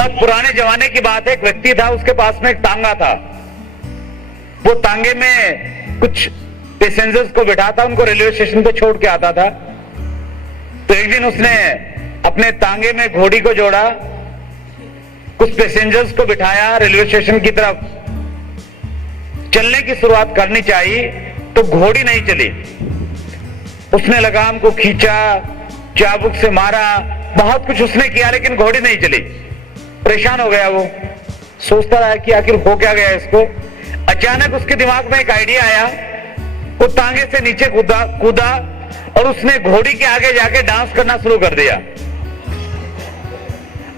बहुत पुराने जमाने की बात है, एक व्यक्ति था, उसके पास में एक तांगा था। वो तांगे में कुछ पैसेंजर्स को बिठाता, उनको रेलवे स्टेशन पे छोड़ के आता था। तो एक दिन उसने अपने तांगे में घोड़ी को जोड़ा, कुछ पैसेंजर्स को बिठाया, रेलवे स्टेशन की तरफ चलने की शुरुआत करनी चाहिए तो घोड़ी नहीं चली। उसने लगाम को खींचा, चाबुक से मारा, बहुत कुछ उसने किया, लेकिन घोड़ी नहीं चली। परेशान हो गया वो, सोचता रहा कि आखिर हो क्या गया इसको। अचानक उसके दिमाग में एक आइडिया आया। वो तांगे से नीचे कूदा और उसने घोड़ी के आगे जाके डांस करना शुरू कर दिया।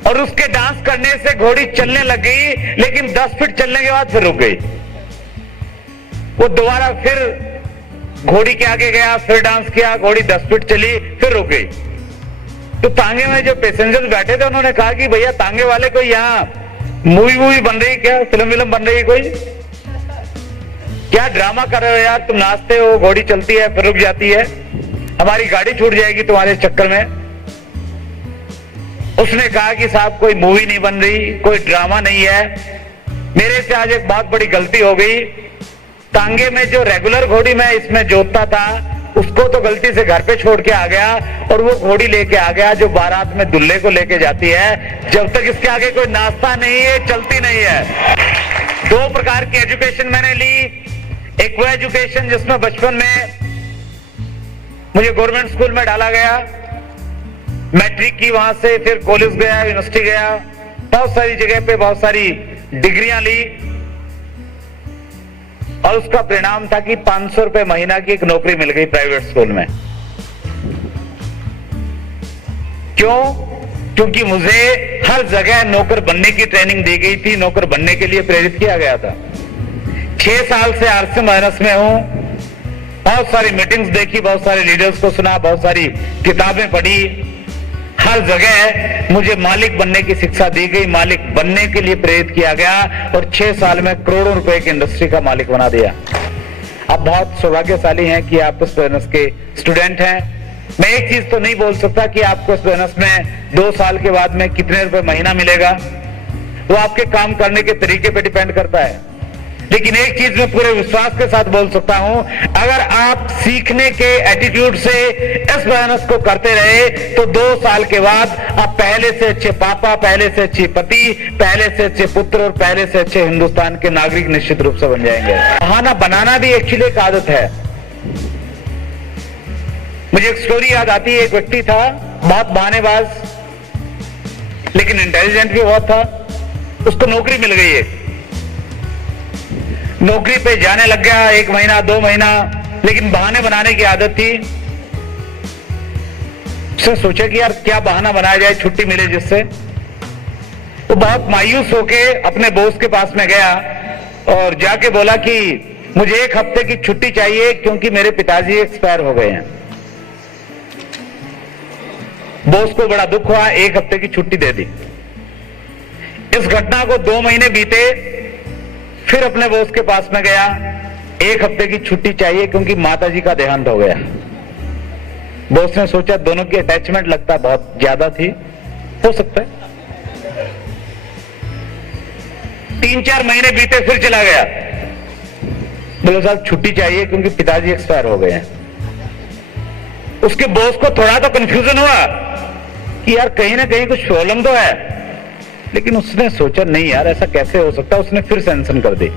और उसके डांस करने से घोड़ी चलने लग गई, लेकिन 10 फीट चलने के बाद फिर रुक गई। वो दोबारा फिर घोड़ी के आगे गया, फिर डांस किया, घोड़ी 10 फीट चली, फिर रुक गई। तो तांगे में जो पैसेंजर्स बैठे थे उन्होंने कहा कि भैया तांगे वाले कोई यहाँ मूवी बन रही क्या, फिल्म बन रही है कोई, क्या ड्रामा कर रहे हो यार, तुम नाचते हो, घोड़ी चलती है फिर रुक जाती है, हमारी गाड़ी छूट जाएगी तुम्हारे चक्कर में। उसने कहा कि साहब कोई मूवी नहीं बन रही, कोई ड्रामा नहीं है, मेरे से आज एक बहुत बड़ी गलती हो गई। तांगे में जो रेगुलर घोड़ी मैं इसमें जोतता था उसको तो गलती से घर पे छोड़ के आ गया, और वो घोड़ी लेके आ गया जो बारात में दुल्हे को लेके जाती है। जब तक इसके आगे कोई नाश्ता नहीं है, चलती नहीं है। 2 प्रकार की एजुकेशन मैंने ली। एक वो एजुकेशन जिसमें बचपन में मुझे गवर्नमेंट स्कूल में डाला गया, मैट्रिक की, वहां से फिर कॉलेज गया, यूनिवर्सिटी गया, बहुत सारी जगह पे बहुत सारी डिग्रियां ली, और उसका परिणाम था कि 500 रुपए महीना की एक नौकरी मिल गई प्राइवेट स्कूल में। क्यों? क्योंकि मुझे हर जगह नौकर बनने की ट्रेनिंग दी गई थी, नौकर बनने के लिए प्रेरित किया गया था। 6 साल से आरसी माइनस में हूं, बहुत सारी मीटिंग्स देखी, बहुत सारे लीडर्स को सुना, बहुत सारी किताबें पढ़ी, हर जगह मुझे मालिक बनने की शिक्षा दी गई, मालिक बनने के लिए प्रेरित किया गया, और 6 साल में करोड़ों रुपए की इंडस्ट्री का मालिक बना दिया। आप बहुत सौभाग्यशाली हैं कि आप इस बिजनेस के स्टूडेंट हैं। मैं एक चीज तो नहीं बोल सकता कि आपको इस बिजनेस में 2 साल के बाद में कितने रुपए महीना मिलेगा, वो आपके काम करने के तरीके पे डिपेंड करता है। लेकिन एक चीज मैं पूरे विश्वास के साथ बोल सकता हूं, अगर आप सीखने के एटीट्यूड से इस बिजनेस को करते रहे तो 2 साल के बाद आप पहले से अच्छे पापा, पहले से अच्छे पति, पहले से अच्छे पुत्र और पहले से अच्छे हिंदुस्तान के नागरिक निश्चित रूप से बन जाएंगे। बहाना बनाना भी एक्चुअली एक आदत है। मुझे एक स्टोरी याद आती है। एक व्यक्ति था बहुत बहानेबाज, लेकिन इंटेलिजेंट भी बहुत था। उसको नौकरी मिल गई है, नौकरी पे जाने लग गया, 1 महीना 2 महीना, लेकिन बहाने बनाने की आदत थी। उसने सोचा कि यार क्या बहाना बनाया जाए छुट्टी मिले जिससे। तो बहुत मायूस होके अपने बॉस के पास में गया और जाके बोला कि मुझे 1 हफ्ते की छुट्टी चाहिए क्योंकि मेरे पिताजी एक्सपायर हो गए हैं। बॉस को बड़ा दुख हुआ, 1 हफ्ते की छुट्टी दे दी। इस घटना को 2 महीने बीते, फिर अपने बॉस के पास में गया, 1 हफ्ते की छुट्टी चाहिए क्योंकि माताजी का देहांत हो गया। बॉस ने सोचा दोनों की अटैचमेंट लगता बहुत ज्यादा थी, हो सकता है। 3-4 महीने बीते, फिर चला गया, बोले साहब छुट्टी चाहिए क्योंकि पिताजी एक्सपायर हो गए हैं। उसके बॉस को थोड़ा तो कंफ्यूजन हुआ कि यार कहीं ना कहीं कुछ प्रॉब्लम तो है, लेकिन उसने सोचा नहीं यार ऐसा कैसे हो सकता। उसने फिर सैंक्शन कर दी।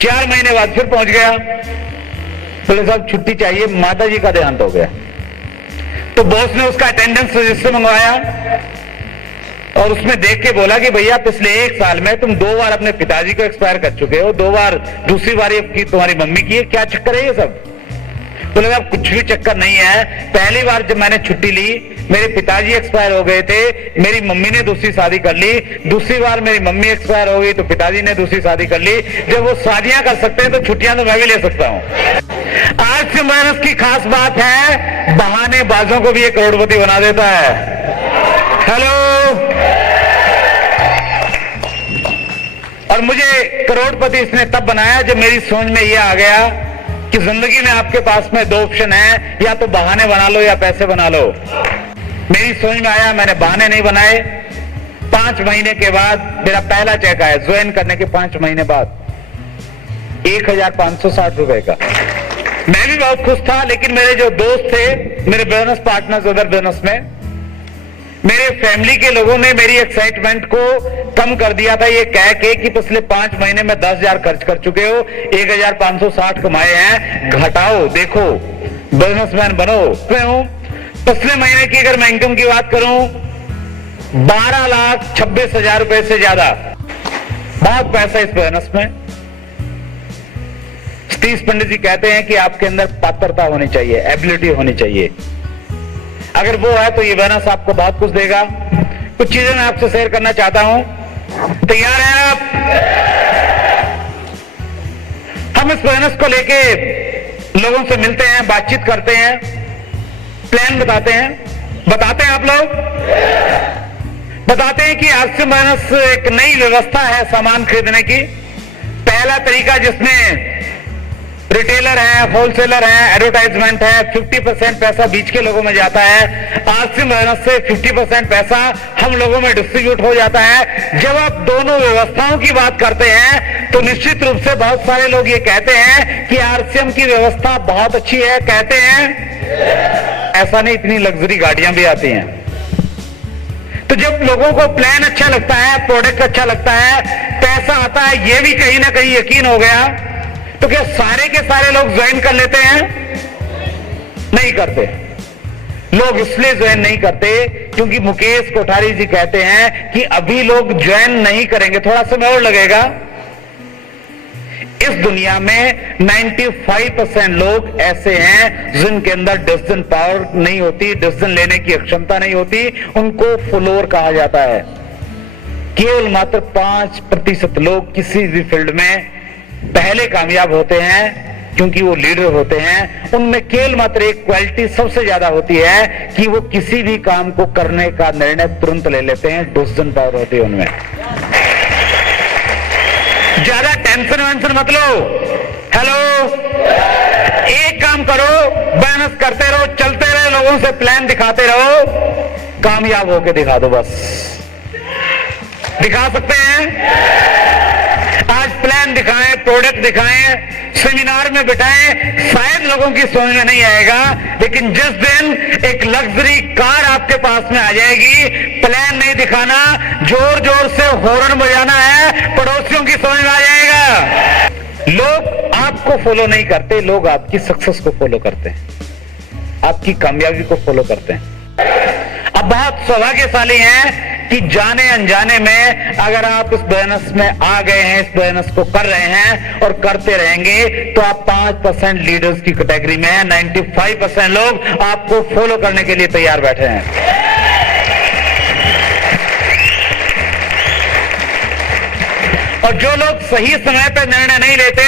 4 महीने बाद फिर पहुंच गया, बोले साहब छुट्टी चाहिए, माताजी का देहांत हो गया। तो बॉस ने उसका अटेंडेंस रजिस्टर मंगवाया और उसमें देख के बोला कि भैया पिछले 1 साल में तुम 2 बार अपने पिताजी को एक्सपायर कर चुके हो, 2 बार, दूसरी बार ये तुम्हारी मम्मी की है, क्या चक्कर है ये सब? बोले साहब कुछ भी चक्कर नहीं है, पहली बार जब मैंने छुट्टी ली मेरे पिताजी एक्सपायर हो गए थे, मेरी मम्मी ने दूसरी शादी कर ली, दूसरी बार मेरी मम्मी एक्सपायर हो गई तो पिताजी ने दूसरी शादी कर ली। जब वो शादियां कर सकते हैं तो छुट्टियां तो मैं भी ले सकता हूं। आज के बिजनेस की खास बात है, बहानेबाजों को भी ये करोड़पति बना देता है। हेलो, और मुझे करोड़पति इसने तब बनाया जब मेरी सोच में यह आ गया कि जिंदगी में आपके पास में 2 ऑप्शन है, या तो बहाने बना लो या पैसे बना लो। मेरी समझ में आया, मैंने बहाने नहीं बनाए, 5 महीने के बाद मेरा पहला चेक आया, ज्वाइन करने के 5 महीने बाद 1560 रुपए का। मैं भी बहुत खुश था, लेकिन मेरे जो दोस्त थे, मेरे बिजनेस पार्टनर्स अदर बिजनेस में, मेरे फैमिली के लोगों ने मेरी एक्साइटमेंट को कम कर दिया था ये कह के कि पिछले 5 महीने में 10,000 खर्च कर चुके हो, 1560 कमाए हैं, घटाओ, देखो बिजनेसमैन बनो। मैं हूं, पिछले महीने की अगर मैं इनकम की बात करूं 12,26,000 रुपए से ज्यादा, बहुत पैसा इस बिजनेस में। सतीश पंडित जी कहते हैं कि आपके अंदर पात्रता होनी चाहिए, एबिलिटी होनी चाहिए, अगर वो है तो ये बिजनेस आपको बहुत कुछ देगा। कुछ चीजें मैं आपसे शेयर करना चाहता हूं, तैयार हैं आप? हम इस बिजनेस को लेके लोगों से मिलते हैं, बातचीत करते हैं, प्लान बताते हैं आप लोग, बताते हैं कि आरसीएम बिजनेस एक नई व्यवस्था है सामान खरीदने की। पहला तरीका जिसमें रिटेलर है, होलसेलर है, एडवर्टाइजमेंट है, 50% पैसा बीच के लोगों में जाता है। आरसीएम बिजनेस से 50% पैसा हम लोगों में डिस्ट्रीब्यूट हो जाता है। जब आप दोनों व्यवस्थाओं की बात करते हैं तो निश्चित रूप से बहुत सारे लोग ये कहते हैं कि आरसीएम की व्यवस्था बहुत अच्छी है, कहते हैं ऐसा नहीं, इतनी लग्जरी गाड़ियां भी आती हैं। तो जब लोगों को प्लान अच्छा लगता है, प्रोडक्ट अच्छा लगता है, पैसा आता है, ये भी कहीं ना कहीं यकीन हो गया, तो क्या सारे के सारे लोग ज्वाइन कर लेते हैं? नहीं करते। लोग इसलिए ज्वाइन नहीं करते क्योंकि मुकेश कोठारी जी कहते हैं कि अभी लोग ज्वाइन नहीं करेंगे, थोड़ा समय और लगेगा। इस दुनिया में 95% लोग ऐसे हैं जिनके अंदर डिसीजन पावर नहीं होती, डिसीजन लेने की क्षमता नहीं होती, उनको फॉलोअर कहा जाता है। केवल मात्र 5% लोग किसी भी फील्ड में पहले कामयाब होते हैं क्योंकि वो लीडर होते हैं। उनमें केवल मात्र एक क्वालिटी सबसे ज्यादा होती है कि वो किसी भी काम को करने का निर्णय तुरंत ले लेते हैं, डिसीजन पावर होती है उनमें। ज्यादा टेंशन वेंशन मत लो। हेलो, एक काम करो, मेहनत करते रहो, चलते रहो, लोगों से प्लान दिखाते रहो, कामयाब होके दिखा दो। बस दिखा सकते हैं? आज प्लान दिखाएं, प्रोडक्ट दिखाएं, सेमिनार में बिठाएं, शायद लोगों की समझ में नहीं आएगा, लेकिन जिस दिन एक लग्जरी कार आपके पास में आ जाएगी, प्लान नहीं दिखाना, जोर जोर से हॉर्न बजाना है, पड़ोसियों की समझ में आ जाएगा। लोग आपको फॉलो नहीं करते, लोग आपकी सक्सेस को फॉलो करते हैं, आपकी कामयाबी को फॉलो करते हैं। अब बहुत सौभाग्यशाली हैं कि जाने अनजाने में अगर आप इस बिजनेस में आ गए हैं, इस बिजनेस को कर रहे हैं और करते रहेंगे, तो आप 5% लीडर्स की कैटेगरी में हैं। 95% लोग आपको फॉलो करने के लिए तैयार बैठे हैं। और जो लोग सही समय पर निर्णय नहीं लेते,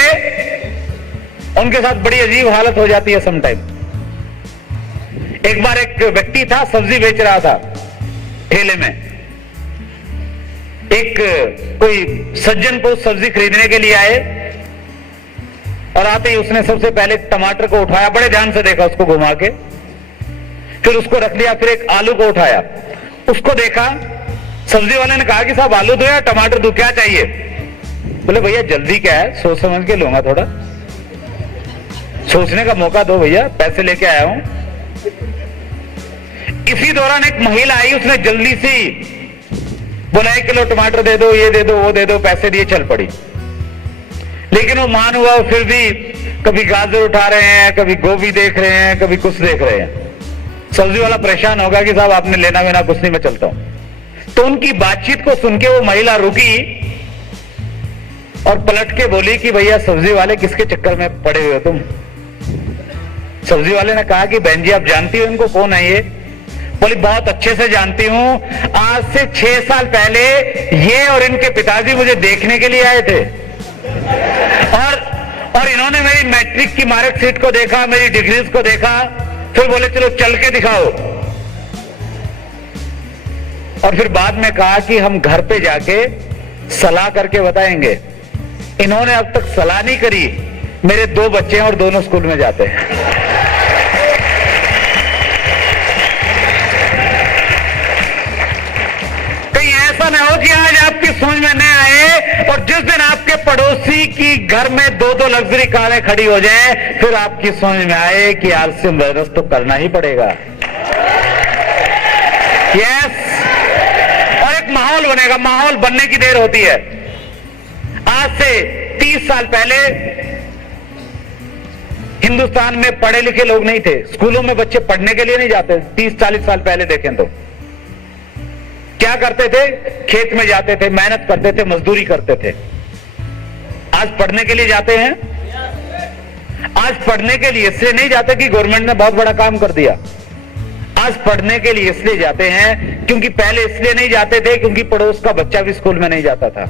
उनके साथ बड़ी अजीब हालत हो जाती है समटाइम। एक बार एक व्यक्ति था, सब्जी बेच रहा था ठेले में। एक कोई सज्जन को सब्जी खरीदने के लिए आए और आते ही उसने सबसे पहले टमाटर को उठाया, बड़े ध्यान से देखा उसको घुमा के, फिर उसको रख लिया, फिर एक आलू को उठाया, उसको देखा। सब्जी वाले ने कहा कि साहब आलू दो या टमाटर दो, क्या चाहिए? बोले भैया जल्दी क्या है, सोच समझ के लूंगा, थोड़ा सोचने का मौका दो भैया, पैसे लेके आया हूं। इसी दौरान एक महिला आई, उसने जल्दी सी बोला 1 किलो टमाटर दे दो, ये दे दो, वो दे दो, पैसे दिए, चल पड़ी। लेकिन वो मान हुआ, फिर भी कभी गाजर उठा रहे हैं, कभी गोभी देख रहे हैं, कभी कुछ देख रहे हैं। सब्जी वाला परेशान होगा कि साहब आपने लेना वेना कुछ नहीं, मैं चलता हूं। तो उनकी बातचीत को सुन के वो महिला रुकी और पलट के बोली कि भैया सब्जी वाले किसके चक्कर में पड़े हुए हो तुम? सब्जी वाले ने कहा कि बहन जी आप जानती हो इनको, कौन है ये? बोली बहुत अच्छे से जानती हूं, आज से 6 साल पहले ये और इनके पिताजी मुझे देखने के लिए आए थे और इन्होंने मेरी मैट्रिक की मार्कशीट को देखा, मेरी डिग्रीज को देखा, फिर बोले चलो चल के दिखाओ। और फिर बाद में कहा कि हम घर पे जाके सलाह करके बताएंगे। इन्होंने अब तक सलाह नहीं करी। मेरे 2 बच्चे हैं और दोनों स्कूल में जाते हैं। ऐसा ना हो कि आज आपकी समझ में न आए और जिस दिन आपके पड़ोसी की घर में 2-2 लग्जरी कारें खड़ी हो जाए फिर आपकी समझ में आए कि आलसी बिजनेस तो करना ही पड़ेगा। यस, और एक माहौल बनेगा। माहौल बनने की देर होती है। आज से 30 साल पहले हिंदुस्तान में पढ़े लिखे लोग नहीं थे। स्कूलों में बच्चे पढ़ने के लिए नहीं जाते। 30-40 साल पहले देखें तो क्या करते थे? खेत में जाते थे, मेहनत करते थे, मजदूरी करते थे। आज पढ़ने के लिए जाते हैं। आज पढ़ने के लिए इसलिए नहीं जाते कि गवर्नमेंट ने बहुत बड़ा काम कर दिया। आज पढ़ने के लिए इसलिए जाते हैं क्योंकि पहले इसलिए नहीं जाते थे क्योंकि पड़ोस का बच्चा भी स्कूल में नहीं जाता था,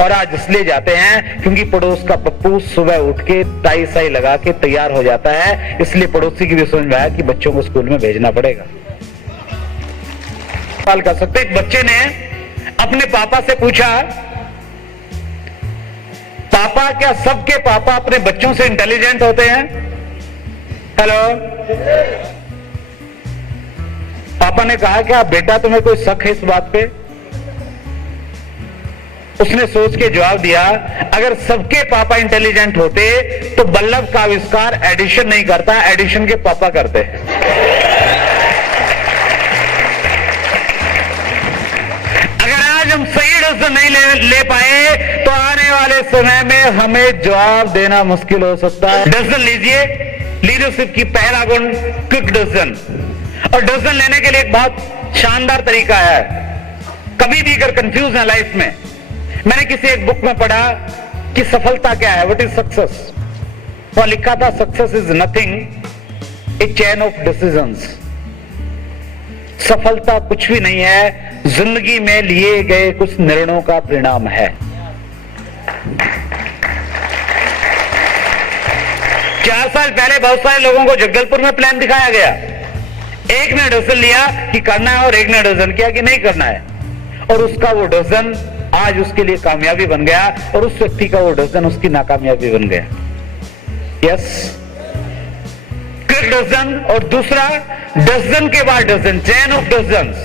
और आज इसलिए जाते हैं क्योंकि पड़ोस का पप्पू सुबह उठ के टाई साई लगा के तैयार हो जाता है, इसलिए पड़ोसी की भी समझ में आया कि बच्चों को स्कूल में भेजना पड़ेगा। सवाल कर सकते, एक बच्चे ने अपने पापा से पूछा, पापा क्या सबके पापा अपने बच्चों से इंटेलिजेंट होते हैं? हेलो, पापा ने कहा क्या बेटा तुम्हें कोई शक है इस बात पे? उसने सोच के जवाब दिया, अगर सबके पापा इंटेलिजेंट होते तो बल्लभ का आविष्कार एडिशन नहीं करता, एडिशन के पापा करते। अगर आज हम सही डिसीजन नहीं ले पाए तो आने वाले समय में हमें जवाब देना मुश्किल हो सकता है। डिसीजन लीजिए। लीडरशिप की पहला गुण क्विक डिसीजन, और डिसीजन लेने के लिए एक बहुत शानदार तरीका है। कभी भी अगर कंफ्यूज है लाइफ में, मैंने किसी एक बुक में पढ़ा कि सफलता क्या है, व्हाट इज सक्सेस। वहां लिखा था success is nothing A chain of decisions. सफलता कुछ भी नहीं है, जिंदगी में लिए गए कुछ निर्णयों का परिणाम है। 4 साल पहले बहुत सारे लोगों को जगदलपुर में प्लान दिखाया गया। एक ने डिसीजन लिया कि करना है और एक ने डिसीजन किया कि नहीं करना है, और उसका वो डिसीजन आज उसके लिए कामयाबी बन गया और उस व्यक्ति का वो डिसीजन उसकी नाकामयाबी बन गया। Yes, quick decision. और दूसरा, डिसीजन के बाद डिसीजन, चेन ऑफ डिसीजंस।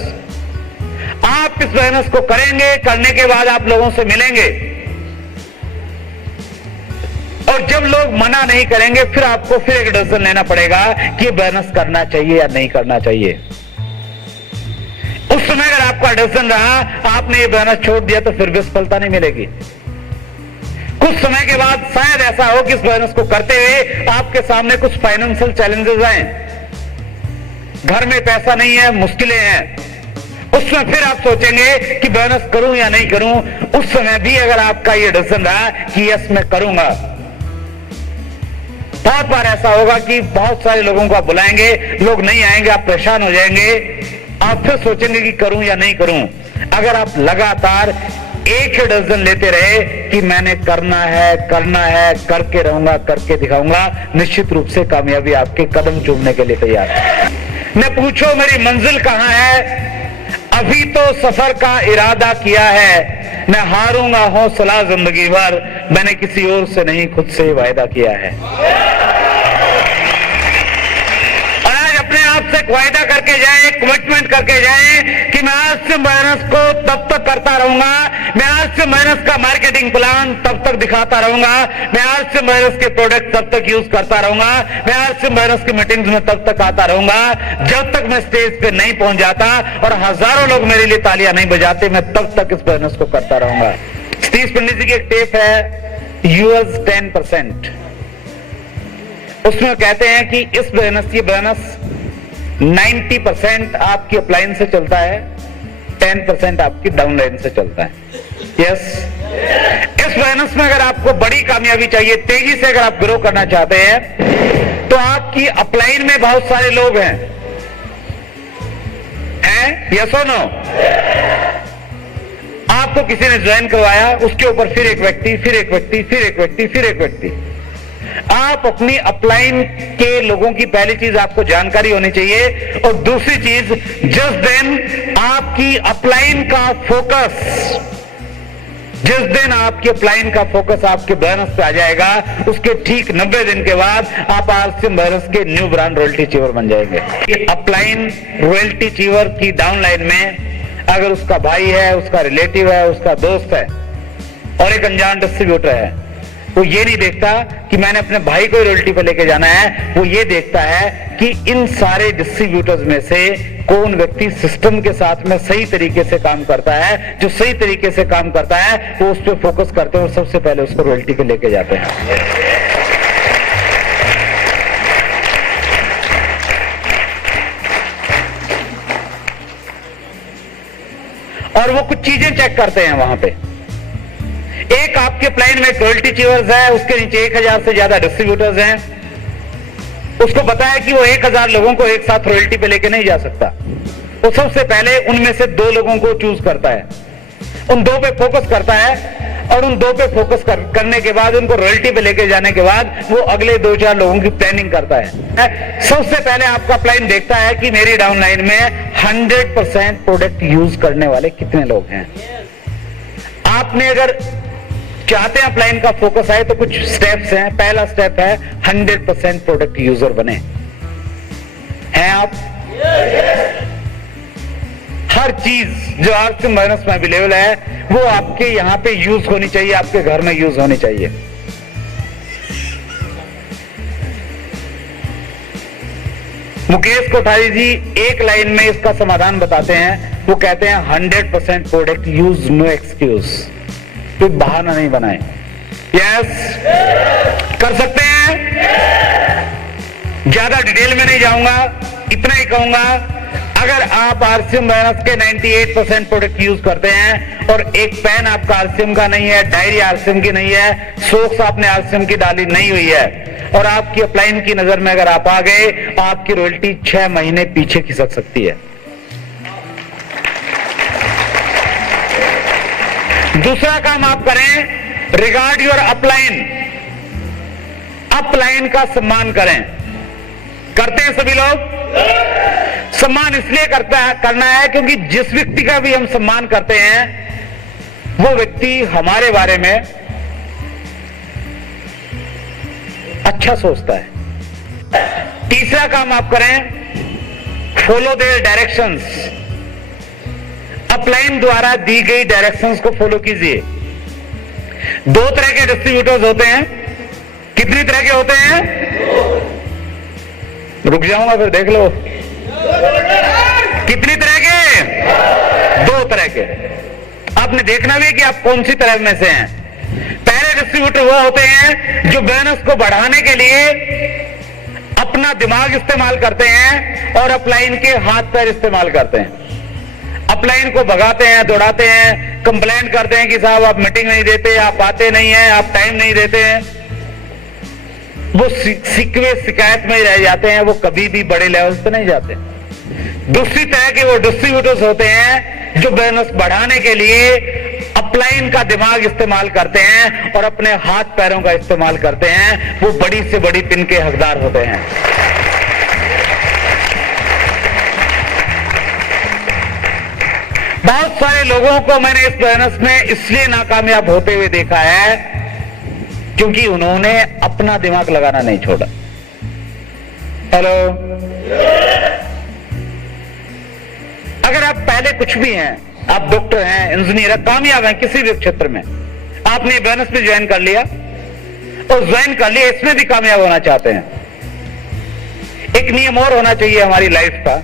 आप इस बिजनेस को करेंगे, करने के बाद आप लोगों से मिलेंगे, और जब लोग मना नहीं करेंगे फिर आपको फिर एक डिसीजन लेना पड़ेगा कि ये बिजनेस करना चाहिए या नहीं करना चाहिए। उस समय अगर आपका डिसीजन रहा आपने ये बिजनेस छोड़ दिया तो फिर भी सफलता नहीं मिलेगी। कुछ समय के बाद शायद ऐसा हो कि इस बिजनेस को करते हुए आपके सामने कुछ फाइनेंशियल चैलेंजेस आए, घर में पैसा नहीं है, मुश्किलें हैं। उसमें फिर आप सोचेंगे कि बिजनेस करूं या नहीं करूं। उस समय भी अगर आपका ये डिसीजन रहा कि यस मैं करूंगा, बहुत बार ऐसा होगा कि बहुत सारे लोगों को आप बुलाएंगे, लोग नहीं आएंगे, आप परेशान हो जाएंगे, आप फिर सोचेंगे कि करूं या नहीं करूं। अगर आप लगातार एक ही डिसीजन लेते रहे कि मैंने करना है, करके रहूंगा, करके दिखाऊंगा, निश्चित रूप से कामयाबी आपके कदम चूमने के लिए तैयार है। न पूछो मेरी मंजिल कहां है, अभी तो सफर का इरादा किया है, मैं हारूंगा हौसला जिंदगी भर, मैंने किसी और से नहीं खुद से वायदा किया है। और आज अपने आप से वायदा करके जाए, कमिटमेंट करके जाए कि मैं आज से बिजनेस को तब तक करता रहूंगा, मैं आज से बिजनेस का मार्केटिंग प्लान तब तक दिखाता रहूंगा, मैं आज से बिजनेस के प्रोडक्ट तब तक यूज करता रहूंगा, मैं आज से बिजनेस की मीटिंग्स में तब तक आता रहूंगा जब तक मैं स्टेज पे नहीं पहुंच जाता और हजारों लोग मेरे लिए तालियां नहीं बजाते, मैं तब तक इस बिजनेस को करता रहूंगा। सतीश पंडित जी की एक टेप है यूएस 10%, उसमें कहते हैं कि इस बिजनेस 90% आपकी अपलाइन से चलता है, 10% आपकी डाउनलाइन से चलता है। यस, इस बिजनेस में अगर आपको बड़ी कामयाबी चाहिए, तेजी से अगर आप ग्रो करना चाहते हैं, तो आपकी अपलाइन में बहुत सारे लोग हैं, यस और नो? आपको किसी ने ज्वाइन करवाया, उसके ऊपर फिर एक व्यक्ति, फिर एक व्यक्ति, फिर एक व्यक्ति, फिर एक व्यक्ति। आप अपनी अपलाइन के लोगों की पहली चीज आपको जानकारी होनी चाहिए, और दूसरी चीज जिस दिन आपकी अपलाइन का फोकस, जिस दिन आपके अपलाइन का फोकस आपके बिजनेस पे आ जाएगा, उसके ठीक 90 दिन के बाद आप आरसीएम बिजनेस के न्यू ब्रांड रॉयल्टी अचीवर बन जाएंगे। अपलाइन रॉयल्टी अचीवर की डाउनलाइन में अगर उसका भाई है, उसका रिलेटिव है, उसका दोस्त है और एक अनजान डिस्ट्रीब्यूटर है, वो ये नहीं देखता कि मैंने अपने भाई को रॉयल्टी पे लेके जाना है, वो ये देखता है कि इन सारे डिस्ट्रीब्यूटर्स में से कौन व्यक्ति सिस्टम के साथ में सही तरीके से काम करता है। जो सही तरीके से काम करता है वो उस पर फोकस करते हैं और सबसे पहले उसको रॉयल्टी पे लेके जाते हैं। और वो कुछ चीजें चेक करते हैं वहां पे। एक आपके प्लान में रॉयल्टी चीवर्स है, उसके नीचे 1000 से ज्यादा डिस्ट्रीब्यूटर्स हैं। उसको पता है कि वो 1000 लोगों को एक साथ रॉयल्टी पे लेके नहीं जा सकता। वो सबसे पहले उनमें से 2 लोगों को चूज करता है, उन 2 पे फोकस करता है और उन 2 पे फोकस करने के बाद उनको रॉयल्टी पे लेके जाने के बाद वो अगले 2-4 लोगों की प्लानिंग करता है। सबसे पहले आपका प्लान देखता है कि मेरी डाउनलाइन में 100% प्रोडक्ट यूज करने वाले कितने लोग हैं। आपने अगर चाहते हैं अपलाइन का फोकस आए तो कुछ स्टेप्स हैं। पहला स्टेप है 100% प्रोडक्ट यूजर बने। हैं आप? हर चीज जो आरसीएम माइनस में अवेलेबल है वो आपके यहां पे यूज होनी चाहिए, आपके घर में यूज होनी चाहिए। मुकेश कोठारी जी एक लाइन में इसका समाधान बताते हैं। वो कहते हैं 100% प्रोडक्ट यूज, नो एक्सक्यूज। कोई बहाना नहीं बनाए। यस, कर सकते हैं। ज्यादा डिटेल में नहीं जाऊंगा, इतना ही कहूंगा, अगर आप आरसीएम माइनस के 98% प्रोडक्ट यूज करते हैं और एक पेन आपका आरसीएम का नहीं है, डायरी आरसीएम की नहीं है, सोक्स आपने आरसीएम की डाली नहीं हुई है और आपकी अपलाइन की नजर में अगर आप आ गए तो आपकी रॉयल्टी 6 महीने पीछे खिसक सकती है। दूसरा काम आप करें, रिगार्ड योर अपलाइन। अपलाइन का सम्मान करें। करते हैं सभी लोग? सम्मान इसलिए करना है क्योंकि जिस व्यक्ति का भी हम सम्मान करते हैं वो व्यक्ति हमारे बारे में अच्छा सोचता है। तीसरा काम आप करें, फॉलो देयर डायरेक्शंस। अपलाइन द्वारा दी गई डायरेक्शंस को फॉलो कीजिए। 2 तरह के डिस्ट्रीब्यूटर्स होते हैं। कितनी तरह के होते हैं? रुक जाऊंगा फिर देख लो। कितनी तरह के? 2 तरह के। आपने देखना भी है कि आप कौन सी तरह में से हैं। पहले डिस्ट्रीब्यूटर वो होते हैं जो बिजनेस को बढ़ाने के लिए अपना दिमाग इस्तेमाल करते हैं और अपलाइन के हाथ पैर इस्तेमाल करते हैं। अपलाइन को भगाते हैं, दौड़ाते हैं, कंप्लेंट करते हैं कि साहब आप मीटिंग नहीं देते, आप आते नहीं हैं, आप टाइम नहीं देते हैं। वो सिकवे शिकायत में ही रह जाते हैं, वो कभी भी बड़े लेवल पे नहीं जाते। दूसरी तरह के वो डिस्ट्रीब्यूटर्स होते हैं जो बिजनेस बढ़ाने के लिए अपलाइन का दिमाग इस्तेमाल करते हैं और अपने हाथ पैरों का इस्तेमाल करते हैं। वो बड़ी से बड़ी पिन के हकदार होते हैं। बहुत सारे लोगों को मैंने इस बिजनेस में इसलिए नाकामयाब होते हुए देखा है क्योंकि उन्होंने अपना दिमाग लगाना नहीं छोड़ा। हेलो, अगर आप पहले कुछ भी हैं, आप डॉक्टर हैं, इंजीनियर हैं, कामयाब हैं किसी भी क्षेत्र में, आपने बिजनेस में ज्वाइन कर लिया और ज्वाइन कर लिया, इसमें भी कामयाब होना चाहते हैं, एक नियम और होना चाहिए हमारी लाइफ का।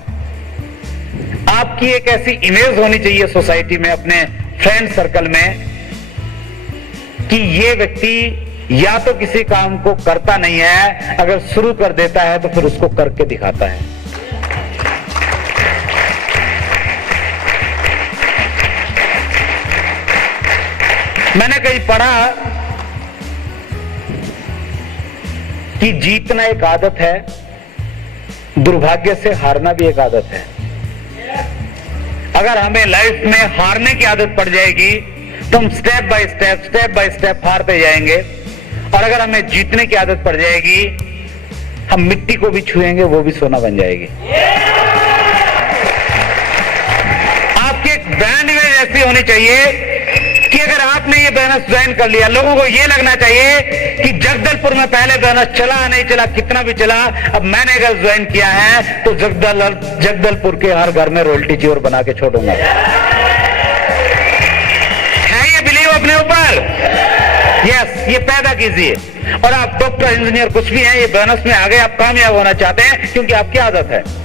आपकी एक ऐसी इमेज होनी चाहिए सोसाइटी में, अपने फ्रेंड सर्कल में, कि ये व्यक्ति या तो किसी काम को करता नहीं है, अगर शुरू कर देता है तो फिर उसको करके दिखाता है। मैंने कहीं पढ़ा कि जीतना एक आदत है, दुर्भाग्य से हारना भी एक आदत है। अगर हमें लाइफ में हारने की आदत पड़ जाएगी तो हम स्टेप बाय स्टेप हारते जाएंगे, और अगर हमें जीतने की आदत पड़ जाएगी हम मिट्टी को भी छुएंगे, वो भी सोना बन जाएगी। आपकी एक ब्रांड इमेज ऐसी होनी चाहिए कि अगर आपने ये बिजनेस ज्वाइन कर लिया, लोगों को ये लगना चाहिए कि जगदलपुर में पहले बिजनेस चला नहीं चला, कितना भी चला, अब मैंने अगर ज्वाइन किया है तो जगदलपुर के हर घर में रॉयल्टी चीवर बना के छोड़ूंगा। अपने ऊपर? यस, ये पैदा कीजिए। और आप डॉक्टर इंजीनियर कुछ भी हैं, ये बोनस में आ गए, आप कामयाब होना चाहते हैं क्योंकि आपकी आदत है।